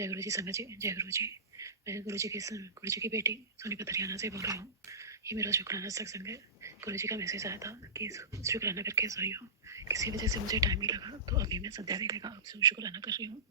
जय गुरु जी संगत जी, जय गुरु जी। मैं गुरु जी की बेटी सोनीपत हरियाणा से बोल रही हूँ। ये मेरा शुक्राना सत्संग है। गुरु जी का मैसेज आया था कि शुक्राना करके सोई हो। किसी वजह से मुझे टाइम नहीं लगा, तो अभी मैं संध्या देने का आपसे शुक्राना कर रही हूँ।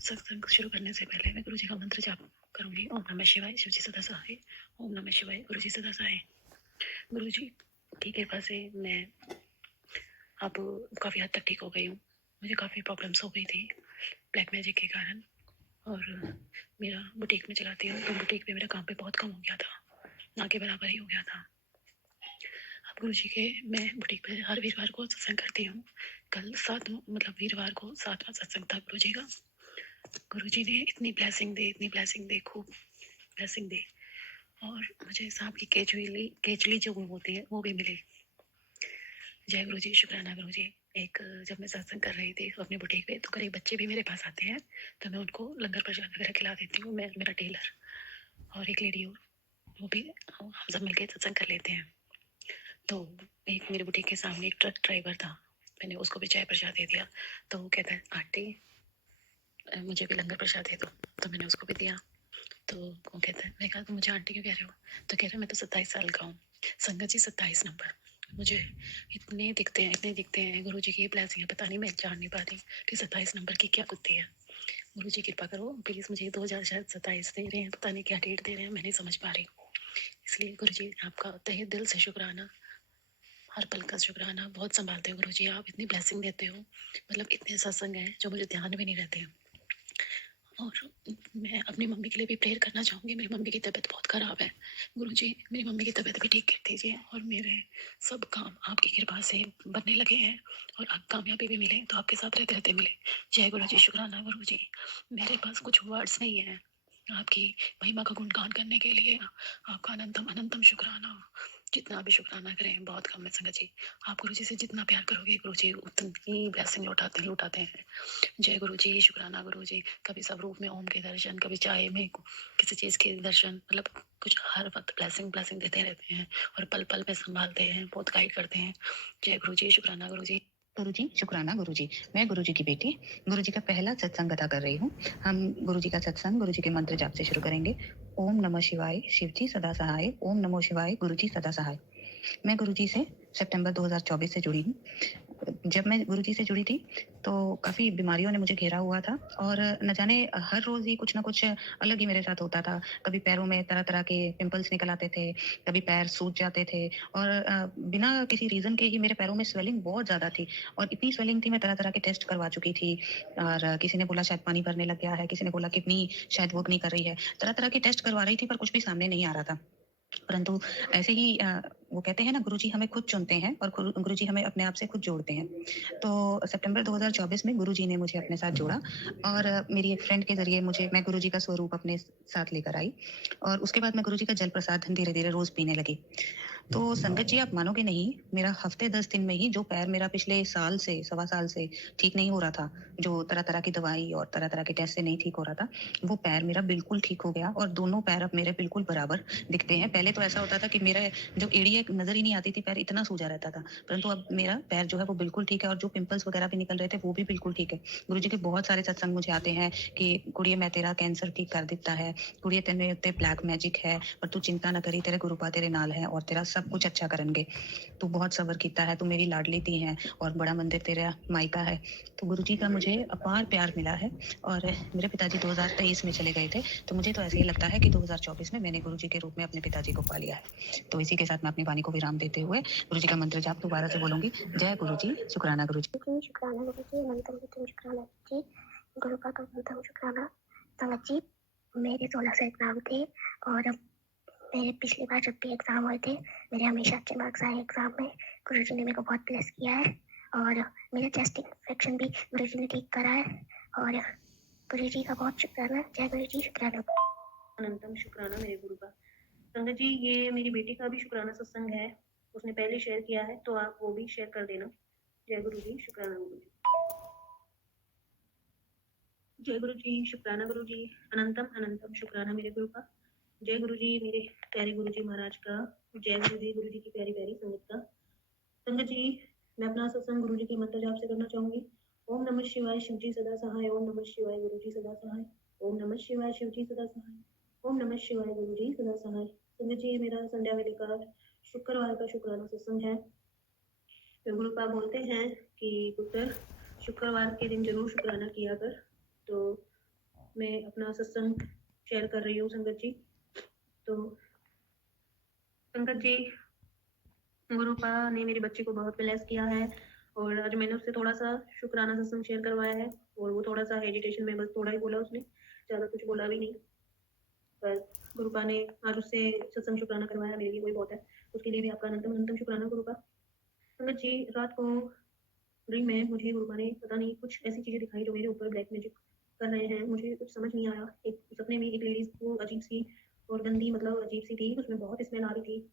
सत्संग शुरू करने से पहले मैं गुरु जी का मंत्र जाप करूँगी। ओम नमः शिवाय, शिव जी सदा सहाय। ओम नमः शिवाय, गुरु जी सदा सहाय। गुरु जी की कृपा से मैं अब काफ़ी हद तक ठीक हो गई हूँ। मुझे काफ़ी प्रॉब्लम्स हो गई थी ब्लैक मैजिक के कारण, और मेरा बुटीक में चलाती हूँ, तो बुटीक पे मेरा काम पे बहुत कम हो गया था, ना के बराबर ही हो गया था। अब गुरु जी के मैं बुटीक पे हर वीरवार को सत्संग करती हूँ। कल वीरवार को 7वां सत्संग था गुरु जी का। गुरु जी ने इतनी ब्लेसिंग दी, खूब ब्लेसिंग दी, और मुझे सांप की केचली जो होती है वो भी मिली। जय गुरु जी, शुक्राना गुरु जी। जब मैं सत्संग कर रही थी अपने बुटीक पे, तो करीब बच्चे भी मेरे पास आते हैं, तो मैं उनको लंगर प्रसाद वगैरह खिला देती हूँ। मैं, मेरा टेलर और एक लेडी और, वो भी हम सब मिलकर सत्संग कर लेते हैं। तो एक मेरे बुटीक के सामने एक ट्रक ड्राइवर था, मैंने उसको भी चाय प्रसाद दे दिया। तो वो कहता है, आंटी मुझे भी लंगर प्रसाद दे दो, तो मैंने उसको भी दिया। तो वो कहता है, मैं कहा मुझे आंटी क्यों कह रहे हो? तो कह रहे मैं तो 27 साल का हूँ। संगत जी 27 नंबर मुझे इतने दिखते हैं गुरु जी की ब्लेसिंग है, पता नहीं मैं जान नहीं पाती कि 27 नंबर की क्या बुद्धि है। गुरु जी कृपा करो प्लीज, मुझे 2027 दे रहे हैं, पता नहीं क्या डेट दे रहे हैं, मैं नहीं समझ पा रही। इसलिए गुरु जी आपका तहे दिल से शुक्राना, हर पल का शुक्राना। बहुत संभालते हो गुरु जी, आप इतनी ब्लेसिंग देते हो, मतलब इतने सत्संग हैं जो मुझे ध्यान भी नहीं रहते हैं। और मैं अपनी मम्मी के लिए भी प्रेयर करना चाहूँगी। मेरी मम्मी की तबीयत बहुत ख़राब है। गुरुजी मेरी मम्मी की तबीयत भी ठीक कर दीजिए, और मेरे सब काम आपकी कृपा से बनने लगे हैं, और आप कामयाबी भी मिले तो आपके साथ रहते रहते मिले। जय गुरु जी, शुक्राना गुरु जी। मेरे पास कुछ वर्ड्स नहीं है आपकी महिमा का गुणगान करने के लिए। आपका अनंतम अनंतम शुक्राना। जितना भी शुक्राना करें बहुत कम है संगत जी। आप गुरु जी से जितना प्यार करोगे गुरु जी उतनी ब्लेसिंग लौटाते हैं। जय गुरु जी, शुक्राना गुरु जी। कभी सब रूप में ओम के दर्शन, कभी चाय में किसी चीज़ के दर्शन, मतलब कुछ हर वक्त ब्लेसिंग देते रहते हैं, और पल पल में संभालते हैं, बहुत गाइड करते हैं। जय गुरु जी, शुक्राना गुरु जी। गुरु जी, शुक्राना गुरु जी। मैं गुरु जी की बेटी गुरु जी का पहला सत्संग अदा कर रही हूँ। हम गुरु जी का सत्संग गुरु जी के मंत्र जाप से शुरू करेंगे। ओम नमः शिवाय, शिव जी सदा सहाय। ओम नमो शिवाय, गुरु जी सदा सहाय। मैं गुरु जी से सितंबर 2024 से जुड़ी हूँ। जब मैं गुरु जी से जुड़ी थी तो काफ़ी बीमारियों ने मुझे घेरा हुआ था, और न जाने हर रोज़ ही कुछ ना कुछ अलग ही मेरे साथ होता था। कभी पैरों में तरह-तरह के पिंपल्स निकल आते थे, कभी पैर सूज जाते थे, और बिना किसी रीज़न के ही मेरे पैरों में स्वेलिंग बहुत ज़्यादा थी, और इतनी स्वेलिंग थी, मैं तरह-तरह के टेस्ट करवा चुकी थी, और किसी ने बोला शायद पानी भरने लग गया है, किसी ने बोला किडनी शायद वर्क नहीं कर रही है। तरह-तरह के टेस्ट करवा रही थी, पर कुछ भी सामने नहीं आ रहा था। परंतु ऐसे ही वो कहते हैं ना, गुरुजी हमें खुद चुनते हैं और गुरुजी हमें अपने आप से खुद जोड़ते हैं। तो सितंबर 2024 में गुरुजी ने मुझे अपने साथ जोड़ा, और मेरी एक फ्रेंड के ज़रिए मैं गुरुजी का स्वरूप अपने साथ लेकर आई, और उसके बाद मैं गुरुजी का जल प्रसाद धीरे-धीरे रोज़ पीने लगी। तो संगत जी आप मानोगे नहीं, मेरा हफ्ते 10 दिन में ही जो पैर मेरा पिछले साल से, सवा साल से ठीक नहीं हो रहा था, जो तरह-तरह की दवाई और तरह-तरह के टेस्ट से नहीं ठीक हो रहा था, वो पैर मेरा बिल्कुल ठीक हो गया, और दोनों पैर अब मेरे बिल्कुल बराबर दिखते हैं। पहले तो ऐसा होता था कि मेरा जो एड़ी है नज़र ही नहीं आती थी, पैर इतना सूजा रहता था, परंतु अब मेरा पैर जो है वो बिल्कुल ठीक है, और जो पिंपल्स वगैरह भी निकल रहे थे वो भी बिल्कुल ठीक है। गुरुजी के बहुत सारे सत्संग मुझे आते हैं कि कुड़िए मैं तेरा कैंसर ठीक कर दिता है, कुड़िए तेरे उत्ते ब्लैक मैजिक है, पर तू चिंता ना करी, तेरे गुरुपा तेरे नाल है, और तेरा सब कुछ अच्छा करनगे। तू बहुत सब्र कीता है, तू मेरी लाडली धी है, और बड़ा मंदिर तेरा मायका है। तो गुरुजी का मुझे अपार प्यार मिला है, और मेरे पिताजी 2023 में चले गए थे, तो मुझे तो ऐसे ही लगता है कि 2024 में मैंने गुरुजी के रूप में अपने पिताजी को पा लिया है। तो इसी के साथ मैं अपनी वाणी को विराम देते हुए गुरुजी का मंत्र जाप दोबारा से बोलूंगी। जय गुरुजी, शुक्राना गुरुजी। शुक्राना गुरु जी, मंत्र भी शुक्राना जी, गुरु का मंत्र शुक्राना। संगत जी, मेरे 16 एग्जाम थे, और मेरे पिछली बार जब भी एग्जाम हुए थे मेरे हमेशा अच्छे मार्क्स आए एग्जाम में। गुरु जी ने मेरे को बहुत ब्लेस किया है, और मेरा चेस्ट इन्फेक्शन भी गुरु जी ने ठीक करा है, और गुरु जी का बहुत शुक्राना। जय गुरु जी, शुक्राना। अनंतम शुक्राना मेरे गुरु का। संगत जी ये मेरी बेटी का भी शुक्राना सत्संग है, उसने पहले शेयर किया है, तो आप वो भी शेयर कर देना। जय गुरु जी, शुक्राना गुरु जी। जय गुरु जी, शुक्राना गुरु जी। अनंतम अनंतम शुक्राना मेरे गुरु का। जय गुरु जी, मेरे प्यारे गुरु जी महाराज का। जय गुरु जी की प्यारी प्यारी संगत का। संगत जी मैं अपना सत्संग गुरु जी के मंत्र जाप से करना चाहूंगी। ओम नमः शिवाय, शिव जी सदा सहाय। ओम नमः शिवाय, गुरु जी सदा सहाय। नमः शिवाय शिव जी सदा सहाय। ओम नमः शिवाय गुरु जी सदा सहाय। संगत जी, ये मेरा संध्या वेले का शुक्रवार का शुक्राना सत्संग है। तो गुरु पाक बोलते हैं कि पुत्र शुक्रवार के दिन जरूर शुक्राना किया कर। तो मैं अपना सत्संग शेयर कर रही हूँ संगत जी। तो संगत जी, गुरु पाक ने मेरे बच्चे को बहुत ब्लेस किया है और आज मैंने उससे थोड़ा सा शुक्राना सत्संग शेयर करवाया है और वो थोड़ा सा हेजिटेशन में बस थोड़ा ही बोला, उसने ज़्यादा कुछ बोला भी नहीं। पर गुरु पाक ने आज उससे सत्संग शुक्राना करवाया, मेरे लिए वही बहुत है। उसके लिए भी आपका अनंतम अनंतम शुक्राना गुरु पाक। संगत जी, रात को ड्रीम में मुझे गुरु पाक ने पता नहीं कुछ ऐसी चीज़ें दिखाई जो मेरे ऊपर ब्लैक मैजिक कर रहे हैं। मुझे कुछ समझ नहीं आया। एक सपने में एक लेडीज़ को अजीब सी और गंदी, मतलब अजीब सी थी, उसमें बहुत स्मेल आ रही थी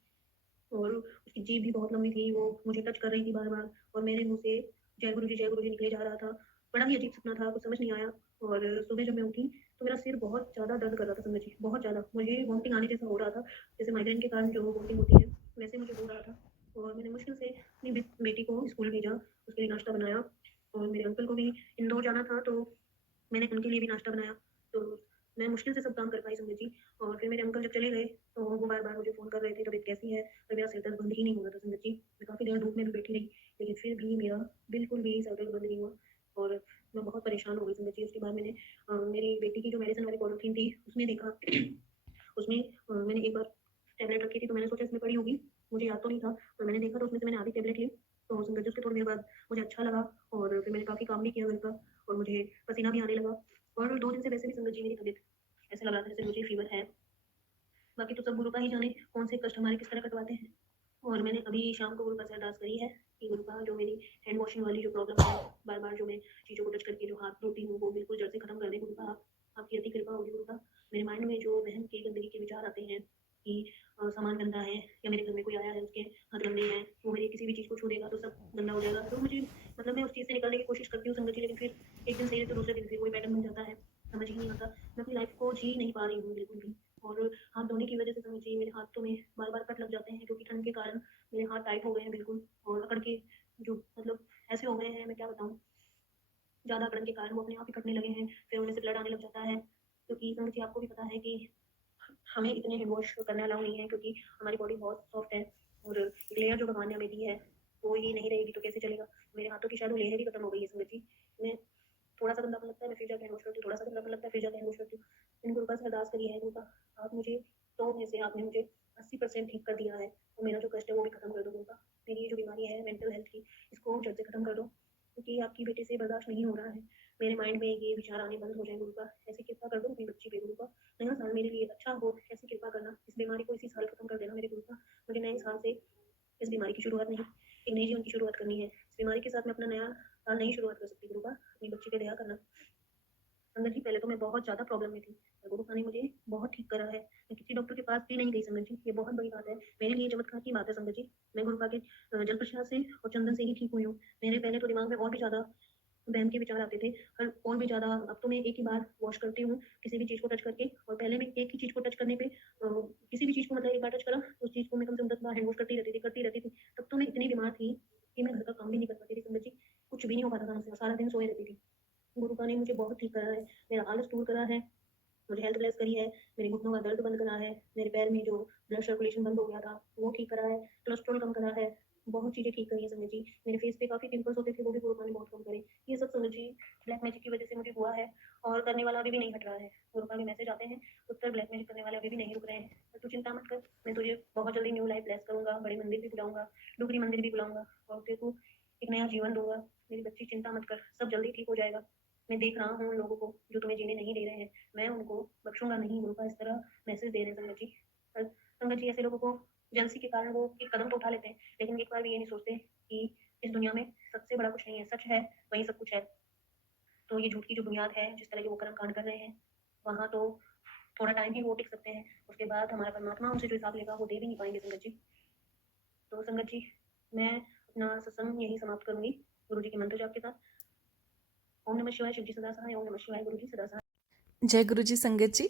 और उसकी जीभ भी बहुत लंबी थी। वो मुझे टच कर रही थी बार-बार और मेरे मुँह से जय गुरु जी निकले जा रहा था। बड़ा ही अजीब सपना था, कुछ समझ नहीं आया। और सुबह जब मैं उठी तो मेरा सिर बहुत ज़्यादा दर्द कर रहा था संगत जी, बहुत ज़्यादा। मुझे वॉमिटिंग आने जैसा हो रहा था, जैसे माइग्रेन के कारण जो वॉमिटिंग होती है, वैसे मुझे हो रहा था। और मैंने मुश्किल से अपनी बेटी को स्कूल भेजा, उसके लिए नाश्ता बनाया और मेरे अंकल को भी इंदौर जाना था, तो मैंने उनके लिए भी नाश्ता बनाया। तो मैं मुश्किल से सब काम कर पाई संगत जी। और फिर मेरे अंकल जब चले गए तो वो बार-बार मुझे फ़ोन कर रहे थे, तबीयत कैसी है? पर मेरा सिर दर्द बंद ही नहीं हो रहा था संगत जी। मैं काफ़ी देर धूप में भी बैठी रही, लेकिन फिर भी मेरा बिल्कुल भी सर दर्द बंद नहीं हुआ और मैं बहुत परेशान हो गई संगत जी। उसके बाद मैंने मेरी बेटी की जो मेडिसिन वाली पॉलीथीन थी, उसमें देखा उसमें मैंने एक बार टैबलेट रखी थी, तो मैंने सोचा इसमें पड़ी होगी, मुझे याद तो नहीं था। और मैंने देखा तो उसमें से मैंने आधी टैबलेट ली। तो संगत जी, उसके थोड़ी देर बाद मुझे अच्छा लगा और फिर मैंने काफ़ी काम भी किया घर का और मुझे पसीना भी आने लगा। और 2 दिन से वैसे भी संगत जी मेरी तबीयत ऐसा लग रहा था जैसे मुझे फ़ीवर है। बाकी तो सब गुरु का ही जाने कौन से कष्ट हमारे किस तरह कटवाते हैं। और मैंने अभी शाम को गुरु का से अरदास करी है कि गुरु का जो मेरी हैंड वॉशिंग वाली जो प्रॉब्लम है, बार-बार जो मैं चीज़ों को टच करके जो हाथ धोती हूँ, वो बिल्कुल जड़ से खत्म कर दें गुरु का। आपकी अति कृपा होगी गुरु का। मेरे माइंड में जो वहम के गंदगी के विचार आते हैं कि सामान गंदा है या मेरे घर में कोई आया है उसके हाथ गंदे हैं, वो मेरी किसी भी चीज़ को छू देगा तो सब गंदा हो जाएगा। तो मुझे, मतलब मैं उस चीज़ से निकलने की कोशिश करती हूँ संगत जी, लेकिन फिर एक दिन सही है तो दूसरे दिन फिर वही पैटर्न बन जाता है। समझ ही नहीं आता। मैं अपनी लाइफ़ को जी नहीं पा रही हूँ बिल्कुल भी। और हाथ धोने की वजह से संगत जी मेरे हाथों में बार-बार कट लग जाते हैं, क्योंकि ठंड के कारण मेरे हाथ टाइट हो गए हैं बिल्कुल और अकड़ के जो, मतलब ऐसे हो गए हैं, मैं क्या बताऊँ। ज़्यादा अकड़न के कारण वो अपने आप ही कटने लगे हैं, फिर उनमें से ब्लड आने लग जाता है। क्योंकि संगत जी, आपको भी पता है कि हमें इतने हैंड वॉश करना अलाउ नहीं है, क्योंकि हमारी बॉडी बहुत सॉफ्ट है और एक लेयर जो भगवान ने हमें दी है, वो ही नहीं रहेगी तो कैसे चलेगा। मेरे हाथों की शायद वो लेयर ही खत्म हो गई है संगत जी। मैं थोड़ा-सा गंदापन लगता है, मैं फिर जाके हैंड वॉश करती हूँ, थोड़ा-सा गंदापन लगता है, फिर जाके हैंड वॉश करती हूँ। मैंने गुरु पास से अरदास करी है, गुरु पाक आप मुझे 100 में से आपने मुझे 80% ठीक कर दिया है, तो मेरा जो कष्ट है वो भी खत्म कर दो गुरु पाक। मेरी ये जो बीमारी है मेंटल हेल्थ की, इसको जड़ से खत्म कर दो, क्योंकि आपकी बेटी से बर्दाश्त नहीं हो रहा है। मेरे माइंड में ये विचार आने बंद हो जाएँ गुरु पाक, ऐसी कृपा कर दो अपनी बच्ची पे गुरु पाक। नया साल मेरे लिए अच्छा हो, ऐसी कृपा करना। इस बीमारी को इसी साल खत्म कर देना मेरे गुरु पाक। मुझे नए साल से इस बीमारी की शुरुआत नहीं, एक नए जीवन की शुरुआत करनी है। इस बीमारी के साथ मैं अपना नया साल नहीं शुरुआत कर सकती गुरु पाक। अपनी बच्ची पे दया करना। संगत जी, पहले तो मैं बहुत ज़्यादा प्रॉब्लम में थी, पर गुरु पाक ने मुझे बहुत ठीक करा है। मैं किसी डॉक्टर के पास भी नहीं गई संगत जी, ये बहुत बड़ी बात है। मेरे लिए चमत्कार की बात है संगत जी। मैं गुरु पाक के जल प्रसाद से और चंदन से ही ठीक हुई हूँ। मेरे पहले तो दिमाग में और भी ज़्यादा वहम के विचार आते थे, और भी ज़्यादा। अब तो मैं एक ही बार वॉश करती हूँ किसी भी चीज़ को टच करके, और पहले मैं एक ही चीज़ को टच करने पे किसी भी चीज़ को, मतलब एक बार टच करा, उस चीज़ को मैं कम से कम 10 बार हैंड वॉश करती रहती थी। तब तो मैं इतनी बीमार थी कि मैं घर का काम भी नहीं कर पाती थी संगत जी। कुछ भी नहीं हो पाता था मुझसे, सारा दिन सोए रहती थी। गुरु पाक ने मुझे बहुत ठीक करा है, मेरा आलस दूर करा है, मुझे हेल्थ ब्लेस करी है, मेरे घुटनों का दर्द बंद करा है, मेरे पैर में जो ब्लड सर्कुलेशन बंद हो गया था, वो ठीक करा है, कोलेस्ट्रॉल कम करा है, बहुत चीज़ें ठीक करी हैं संगत जी। मेरे फेस पे काफ़ी पिंपल्स होते थे, वो भी गुरु पाक ने बहुत कम करे। ये सब संगत जी ब्लैक मैजिक की वजह से मुझे हुआ है, और करने वाला अभी भी नहीं हट रहा है। गुरु पाक के मैसेज आते हैं, उत्तर ब्लैक मैजिक करने वाले अभी भी नहीं रुक रहे हैं। पर तू चिंता मत कर, मैं तुझे बहुत जल्दी न्यू लाइफ ब्लेस करूँगा, बड़े मंदिर भी बुलाऊँगा, डुगरी मंदिर भी बुलाऊँगा और तेरे को एक नया जीवन दूँगा। मेरी बच्ची चिंता मत कर, सब जल्दी ठीक हो जाएगा। मैं देख रहा हूँ उन लोगों को जो तुम्हें जीने नहीं दे रहे हैं, मैं उनको बख्शूँगा नहीं। गुरु का इस तरह मैसेज दे रहे हैं संगत जी। पर संगत जी, ऐसे लोगों को जेलसी के कारण वो एक कदम तो उठा लेते हैं, लेकिन एक बार भी ये नहीं सोचते कि इस दुनिया में सच से बड़ा कुछ नहीं है, सच है वही सब कुछ है। तो ये झूठ की जो बुनियाद है, जिस तरह के वो कर्म कांड कर रहे हैं, वहाँ तो थोड़ा टाइम ही वो टिक सकते हैं, उसके बाद हमारा परमात्मा उनसे जो हिसाब लेगा वो दे भी नहीं पाएंगे संगत जी। तो संगत जी, मैं अपना सत्संग यही समाप्त करूँगी गुरु जी के मंत्र जाप के साथ। ओम नमः शिवाय, शिव जी सदा सहाय। ओम नमः शिवाय, गुरु जी सदा सहाय। जय गुरु जी। संगत जी,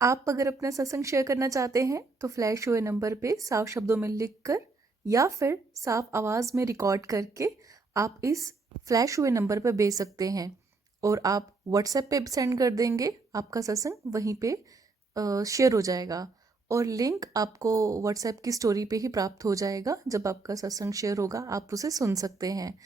आप अगर अपना सत्संग शेयर करना चाहते हैं तो फ्लैश हुए नंबर पे साफ शब्दों में लिखकर या फिर साफ आवाज़ में रिकॉर्ड करके आप इस फ्लैश हुए नंबर पर भेज सकते हैं। और आप व्हाट्सएप पे सेंड कर देंगे, आपका सत्संग वहीं पे शेयर हो जाएगा और लिंक आपको व्हाट्सएप की स्टोरी पे ही प्राप्त हो जाएगा। जब आपका सत्संग शेयर होगा आप उसे सुन सकते हैं।